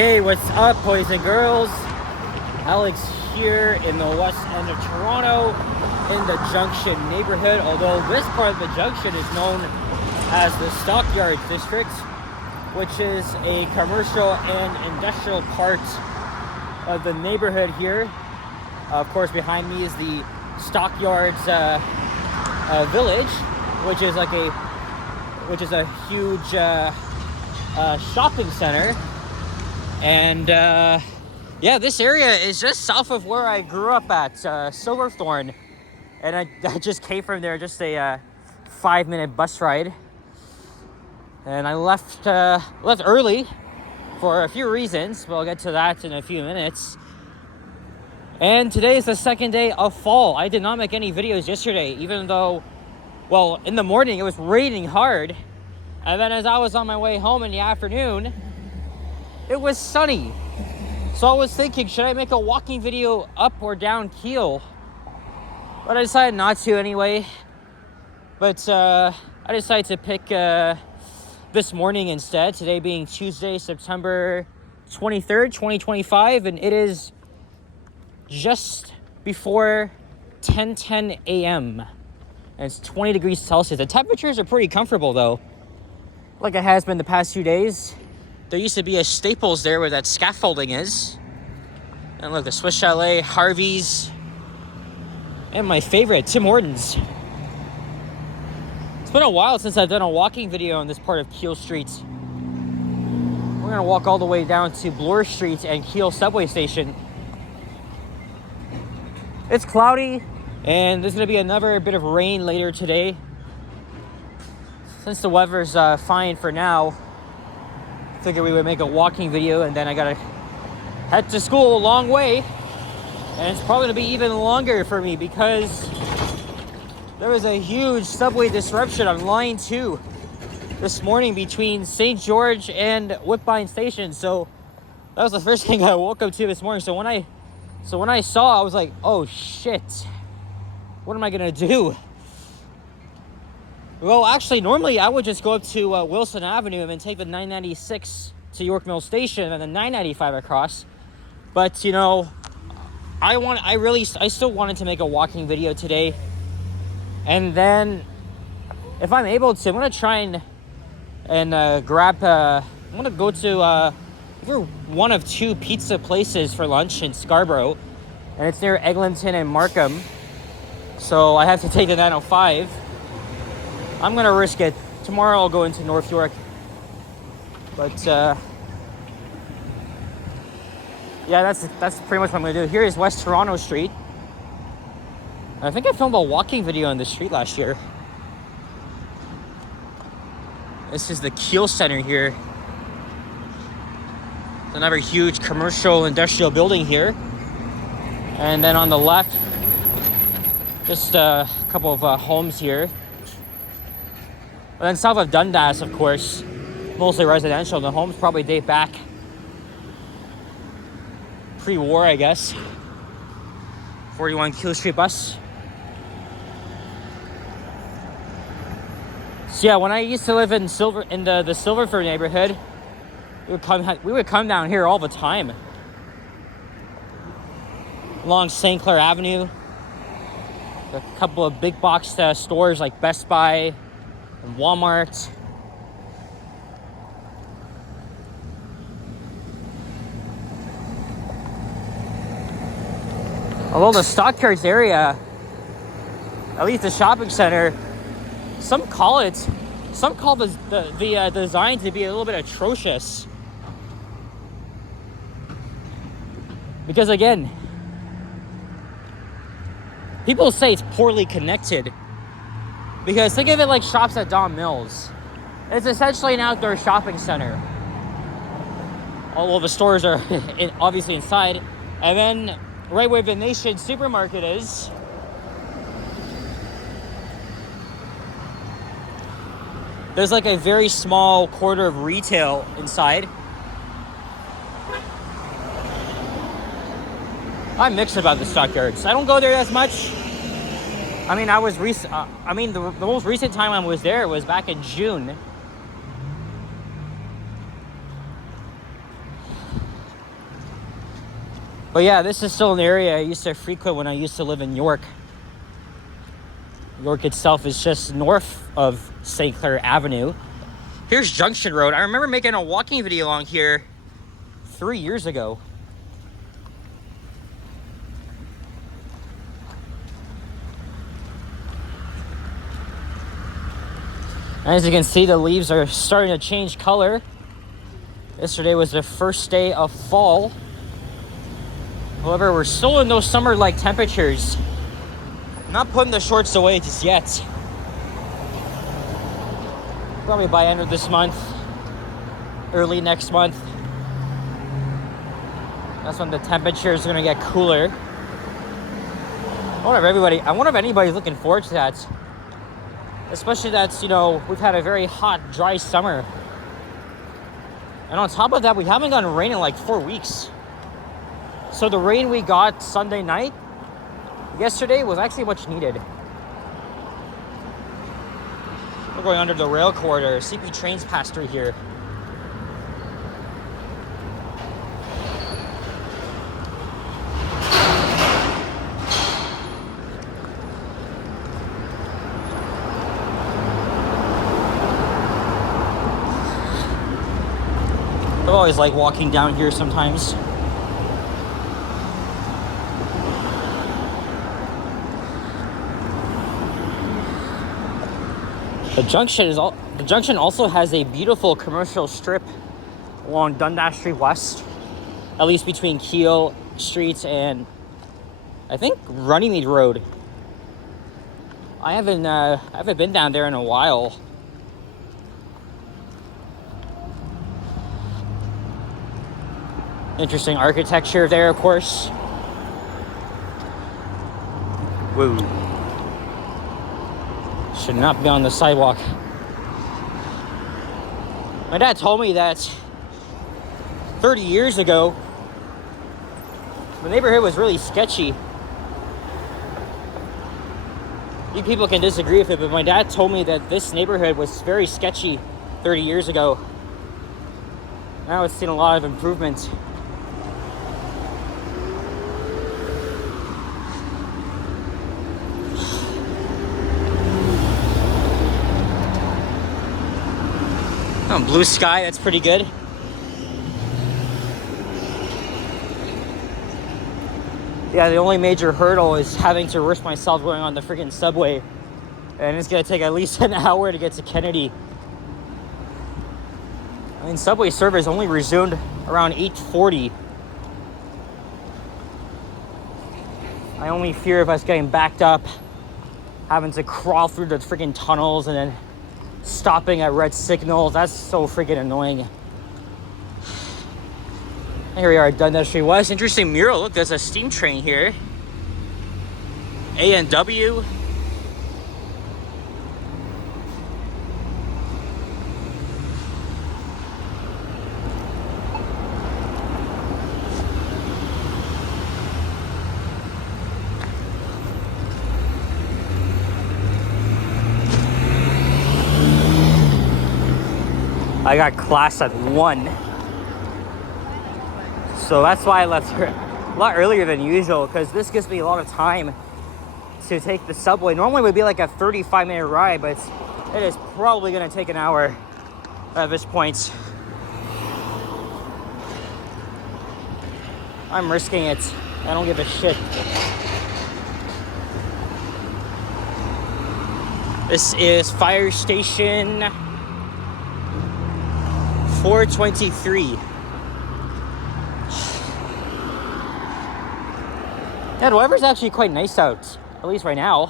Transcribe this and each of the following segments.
Hey, what's up, boys and girls? Alex here in the west end of Toronto in the Junction neighborhood, although this part of the Junction is known as the Stockyards District, which is a commercial and industrial part of the neighborhood here. Of course, behind me is the Stockyards Village, which is a huge shopping center. And yeah, this area is just south of where I grew up at, Silverthorne. And I just came from there, just a 5-minute bus ride. And I left early for a few reasons, but I'll get to that in a few minutes. And today is the second day of fall. I did not make any videos yesterday, even though, well, in the morning it was raining hard. And then as I was on my way home in the afternoon, it was sunny. So I was thinking, should I make a walking video up or down Keele? But I decided not to anyway. But I decided to pick this morning instead. Today being Tuesday, September 23rd, 2025. And it is just before 10:10 a.m. And it's 20 degrees Celsius. The temperatures are pretty comfortable though, like it has been the past few days. There used to be a Staples there where that scaffolding is. And look, the Swiss Chalet, Harvey's, and my favorite, Tim Hortons. It's been a while since I've done a walking video on this part of Keele Street. We're gonna walk all the way down to Bloor Street and Keele subway station. It's cloudy, and there's gonna be another bit of rain later today. Since the weather's fine for now, figured we would make a walking video, and then I gotta head to school a long way, and it's probably gonna be even longer for me because there was a huge subway disruption on line 2 this morning between St. George and Woodbine Station. So that was the first thing I woke up to this morning. So when I saw, I was like, oh shit, what am I gonna do? Well, actually, normally I would just go up to Wilson Avenue and then take the 996 to York Mill Station and then 995 across. But, you know, I still wanted to make a walking video today. And then, if I'm able to, I'm going to try and grab, I'm going to go to one of 2 pizza places for lunch in Scarborough. And it's near Eglinton and Markham. So I have to take the 905. I'm gonna risk it. Tomorrow I'll go into North York. But yeah, that's pretty much what I'm gonna do. Here is West Toronto Street. I think I filmed a walking video on this street last year. This is the Keele Center here. Another huge commercial industrial building here. And then on the left, just a couple of homes here. And then south of Dundas, of course, mostly residential. The homes probably date back pre-war, I guess. 41 Keele Street bus. So yeah, when I used to live in the Silverthorne neighborhood, we would come down here all the time. Along St. Clair Avenue. A couple of big box stores like Best Buy and Walmart. Although the Stockyards area, at least the shopping center, some call the design to be a little bit atrocious. Because again, people say it's poorly connected. Because think of it like Shops at Don Mills. It's essentially an outdoor shopping center. All of the stores are obviously inside. And then right where the Nation supermarket is, there's like a very small quarter of retail inside. I'm mixed about the Stockyards. I don't go there as much. I mean, the most recent time I was there was back in June. But yeah, this is still an area I used to frequent when I used to live in York. York itself is just north of St. Clair Avenue. Here's Junction Road. I remember making a walking video on here 3 years ago. As you can see, the leaves are starting to change color. Yesterday was the first day of fall. However, we're still in those summer-like temperatures. I'm not putting the shorts away just yet. Probably by end of this month, early next month. That's when the temperature is gonna get cooler. I wonder if anybody's looking forward to that. Especially that, you know, we've had a very hot, dry summer. And on top of that, we haven't gotten rain in like 4 weeks. So the rain we got Sunday night, yesterday, was actually much needed. We're going under the rail corridor. CP trains pass through here. I always like walking down here sometimes. The junction also has a beautiful commercial strip along Dundas Street West, at least between Keele Street and I think Runnymede Road. I haven't been down there in a while. Interesting architecture there, of course. Woo. Should not be on the sidewalk. My dad told me that 30 years ago, the neighborhood was really sketchy. You people can disagree with it, but my dad told me that this neighborhood was very sketchy 30 years ago. Now it's seen a lot of improvement. Oh, blue sky, that's pretty good. Yeah, the only major hurdle is having to risk myself going on the freaking subway. And it's gonna take at least an hour to get to Kennedy. I mean, subway service only resumed around 8:40. I only fear of us getting backed up, having to crawl through the freaking tunnels and then stopping at red signals. That's so freaking annoying. Here we are at Dundas Street West. Interesting mural. Look, there's a steam train here. A&W. I got class at 1. So that's why I left a lot earlier than usual, because this gives me a lot of time to take the subway. Normally it would be like a 35-minute ride, but it is probably going to take an hour at this point. I'm risking it. I don't give a shit. This is fire station 423. Yeah, the weather's actually quite nice out, at least right now.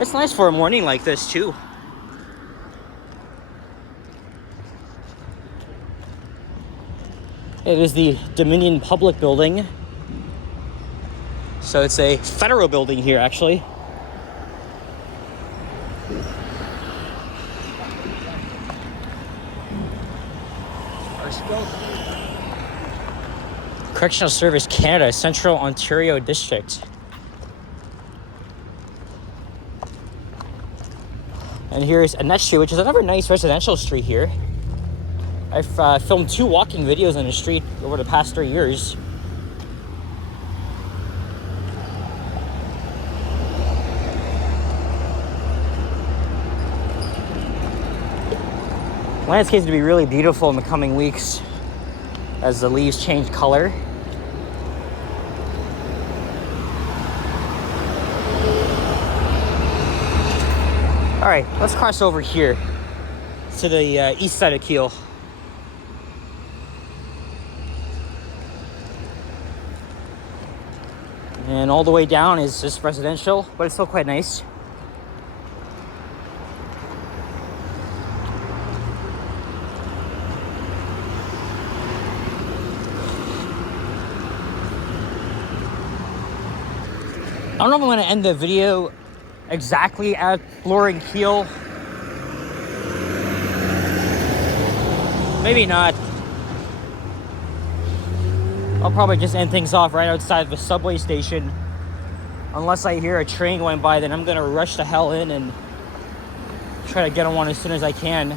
It's nice for a morning like this too. It is the Dominion Public Building. So it's a federal building here, actually. Correctional Service Canada, Central Ontario District. And here's Annette Street, which is another nice residential street here. I've filmed 2 walking videos on the street over the past 3 years. Landscape's to be really beautiful in the coming weeks as the leaves change color. All right, let's cross over here to the east side of Keele. And all the way down is just residential, but it's still quite nice. I don't know if I'm going to end the video exactly at Bloor and Keele. Maybe not. I'll probably just end things off right outside the subway station. Unless I hear a train going by, then I'm going to rush the hell in and try to get on one as soon as I can.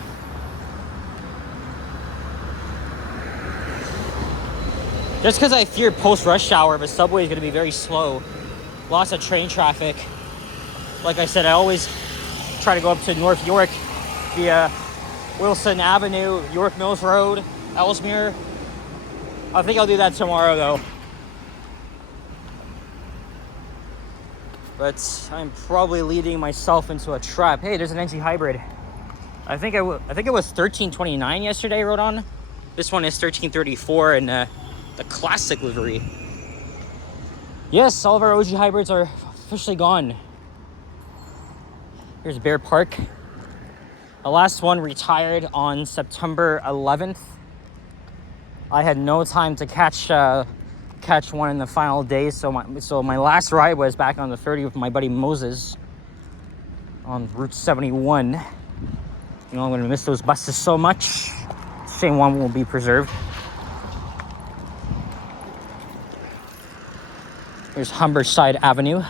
Just because I fear post-rush hour, the subway is going to be very slow. Lots of train traffic. Like I said, I always try to go up to North York via Wilson Avenue, York Mills Road, Ellesmere. I think I'll do that tomorrow though. But I'm probably leading myself into a trap. Hey, there's an NG hybrid. I think it was 1329 yesterday I wrote on. This one is 1334 and the classic livery. Yes, all of our OG hybrids are officially gone. Here's Bear Park. The last one retired on September 11th. I had no time to catch one in the final day, so my last ride was back on the 30th with my buddy Moses on Route 71. You know, I'm gonna miss those buses so much. Shame one won't be preserved. Here's Humberside Avenue.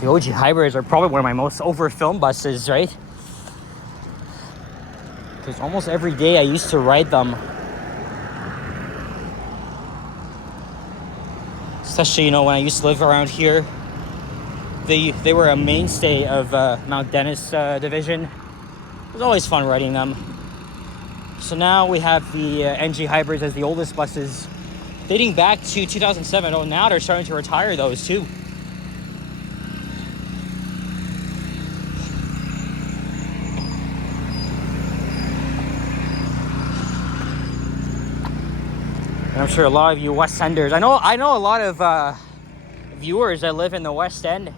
The OG hybrids are probably one of my most over-filmed buses, right? Because almost every day I used to ride them. Especially, you know, when I used to live around here. They were a mainstay of Mount Dennis division. It was always fun riding them. So now we have the NG hybrids as the oldest buses, dating back to 2007. Oh, now they're starting to retire those too. And I'm sure a lot of you West Enders. I know a lot of viewers that live in the West End.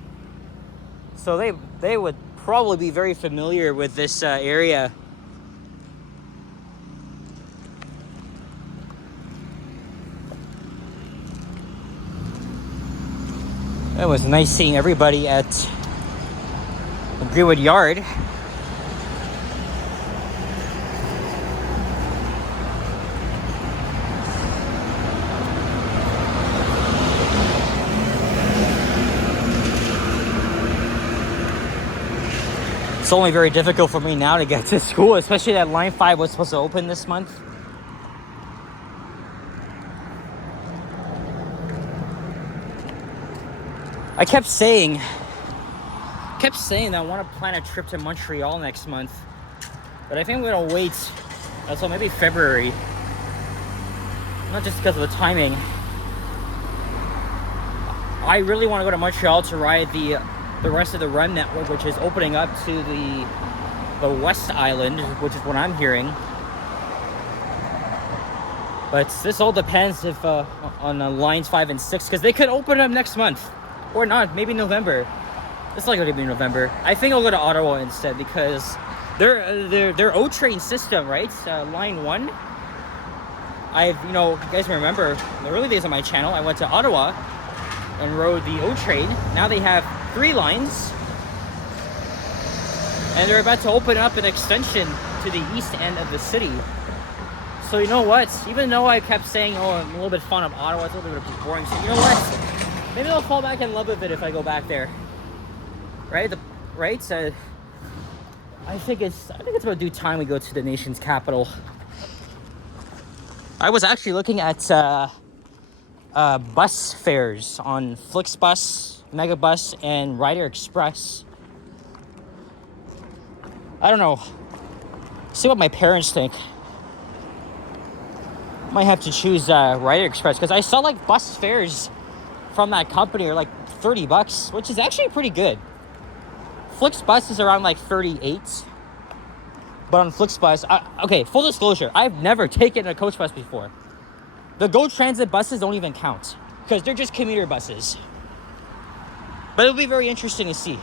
So they would probably be very familiar with this area. It was nice seeing everybody at Greenwood Yard. It's only very difficult for me now to get to school, especially that Line 5 was supposed to open this month. I kept saying that I want to plan a trip to Montreal next month, but I think I'm going to wait until maybe February. Not just because of the timing. I really want to go to Montreal to ride the rest of the REM network, which is opening up to the West Island, which is what I'm hearing. But this all depends if on lines 5 and 6, because they could open up next month or not, maybe November. It's likely to be November. I think I'll go to Ottawa instead because their O train system, right? Line 1. You guys remember the early days of my channel, I went to Ottawa and rode the O train. Now they have 3 lines, and they're about to open up an extension to the east end of the city. So you know what? Even though I kept saying, oh, I'm a little bit fond of Ottawa, it's a little bit boring. So you know what? Maybe I'll fall back in love with it if I go back there. Right? Right? So I think it's about due time we go to the nation's capital. I was actually looking at bus fares on Flixbus, Megabus, and Ryder Express. I don't know. See what my parents think. Might have to choose Ryder Express because I saw like bus fares from that company are like $30, which is actually pretty good. Flixbus is around like 38. But on Flixbus, okay, full disclosure, I've never taken a coach bus before. The Go Transit buses don't even count because they're just commuter buses. But it'll be very interesting to see.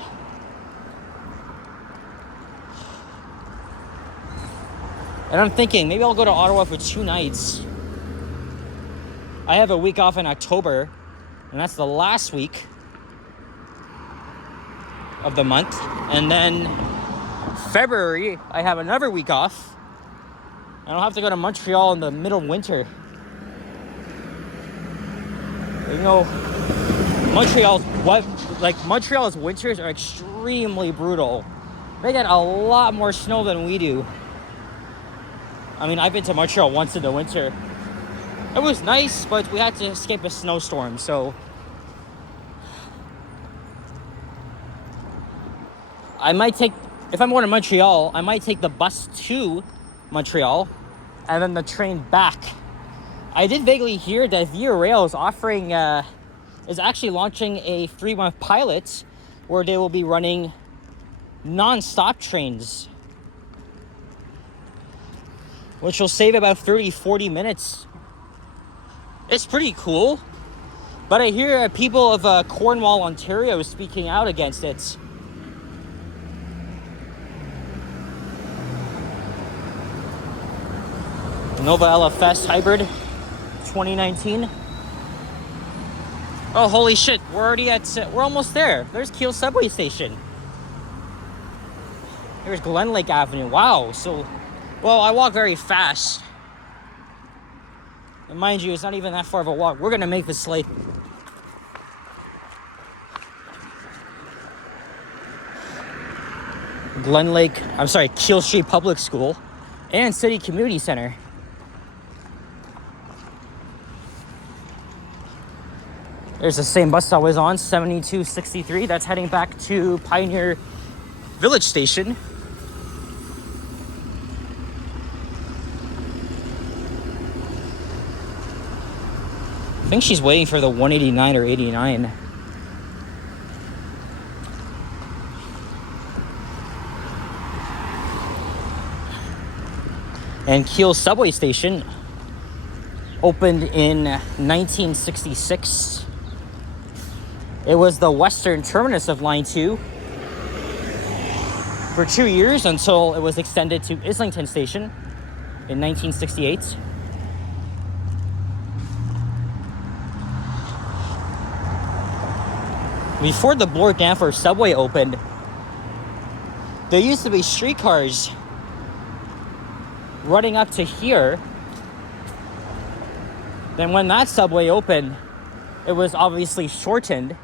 And I'm thinking maybe I'll go to Ottawa for 2 nights. I have a week off in October, and that's the last week of the month. And then February, I have another week off. And I'll have to go to Montreal in the middle of winter. You know, Montreal's winters are extremely brutal. They get a lot more snow than we do. I mean, I've been to Montreal once in the winter. It was nice, but we had to escape a snowstorm, so I might take, if I'm going to Montreal, I might take the bus to Montreal and then the train back. I did vaguely hear that Via Rail is offering, is actually launching a 3-month pilot where they will be running non-stop trains, which will save about 30-40 minutes. It's pretty cool, but I hear people of Cornwall, Ontario speaking out against it. Nova LFS Hybrid 2019. Oh, holy shit, we're almost there. There's Keele subway station. There's Glen Lake Avenue. Wow, so, well, I walk very fast. And mind you, it's not even that far of a walk. We're gonna make this late. Keele Street Public School and City Community Center. There's the same bus I was on, 7263. That's heading back to Pioneer Village Station. I think she's waiting for the 189 or 89. And Keele subway station opened in 1966. It was the western terminus of Line 2 for 2 years until it was extended to Islington Station in 1968. Before the Bloor Danforth subway opened, there used to be streetcars running up to here. Then when that subway opened, it was obviously shortened.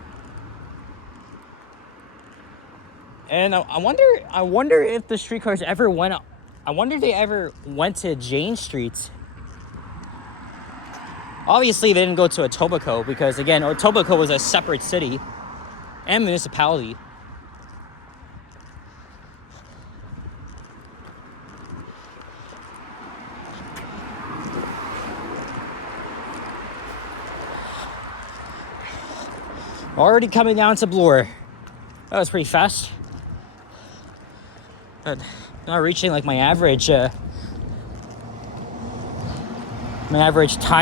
And I wonder if the streetcars ever went up. I wonder if they ever went to Jane Street. Obviously, they didn't go to Etobicoke because, again, Etobicoke was a separate city and municipality. Already coming down to Bloor. That was pretty fast. But not reaching like my average time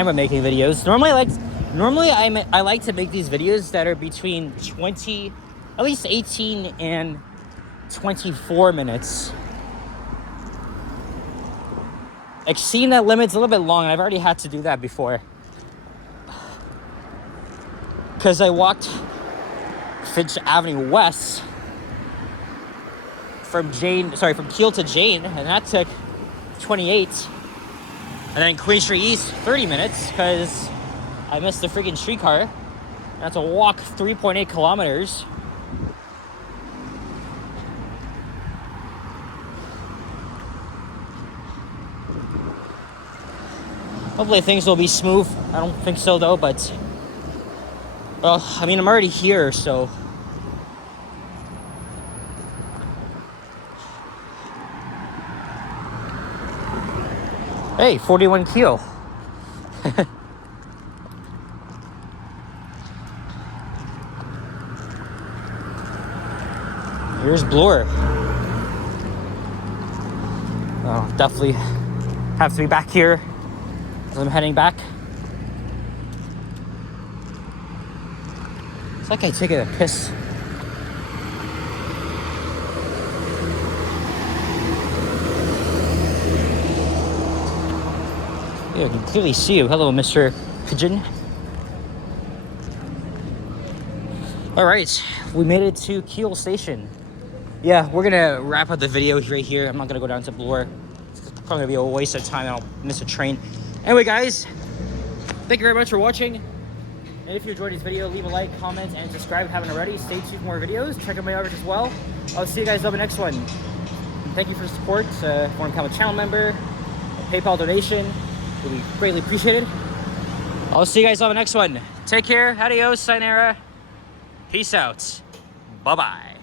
of making videos. Normally I like to make these videos that are between at least 18 and 24 minutes. Exceeding that limit's a little bit long, and I've already had to do that before. Because I walked Finch Avenue West from Keele to Jane, and that took 28. And then Queen Street East, 30 minutes, because I missed the freaking streetcar. I have to walk 3.8 kilometers. Hopefully things will be smooth. I don't think so though, but well, I mean, I'm already here, so hey, 41 Keele. Here's Bloor. Oh, definitely have to be back here as I'm heading back. It's like I take a piss. Yeah, I can clearly see you. Hello, Mr. Pigeon. All right, we made it to Keele Station. Yeah, we're gonna wrap up the video right here. I'm not gonna go down to Bloor. It's probably gonna be a waste of time. I'll miss a train. Anyway, guys, thank you very much for watching. And if you enjoyed this video, leave a like, comment, and subscribe if you haven't already. Stay tuned for more videos. Check out my others as well. I'll see you guys on the next one. And thank you for the support. If you want to become a channel member, a PayPal donation will be greatly appreciated. I'll see you guys on the next one. Take care. Adios. Sayonara. Peace out. Bye-bye.